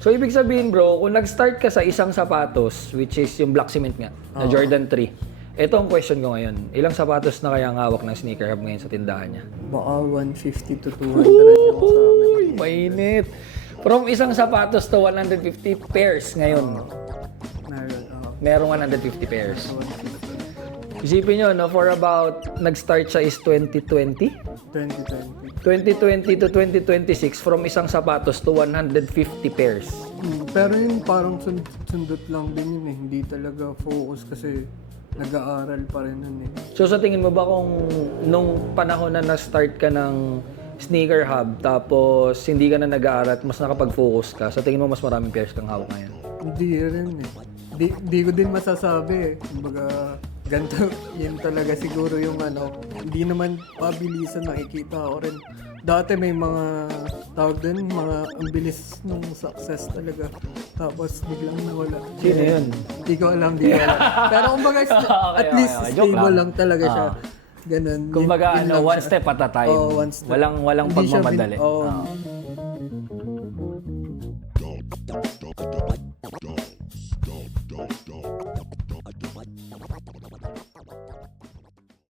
So, ibig sabihin bro, kung nag-start ka sa isang sapatos, which is yung Black Cement nga, na Jordan 3, ito ang question ko ngayon. Ilang sapatos na kaya ang hawak ng Sneaker Hub ngayon sa tindahan niya? Baka 150 to 200 yung sa amin. Uy, mainit. From isang sapatos to 150 pairs ngayon. Merong 150 pairs. Isipin nyo, no, for about, nag-start siya is 2020? 2020 to 2026, from isang sapatos to 150 pairs. Pero yung parang sundot lang din yun eh. Hindi talaga focus kasi nag-aaral pa rin nun eh. So sa tingin mo ba kung nung panahon na na-start ka ng Sneaker Hub, tapos hindi ka na nag-aaral at mas nakapag-focus ka, sa tingin mo mas maraming pairs kang hawak ngayon? Hindi rin eh. Di ko din masasabi eh. Kumbaga, ganito, yun talaga siguro yung hindi naman pabilisan nakikita ko rin. Dati may mga tawag din, mga ang bilis ng success talaga. Tapos biglang nawala. Sino yun? Di ko alam. Pero kumbaga, at least Joke stable lang. lang talaga siya. Ganun. Kumbaga, Yun lang one siya. step at a time. One step. Walang Hindi siya pagmamadali. Oo. Oo.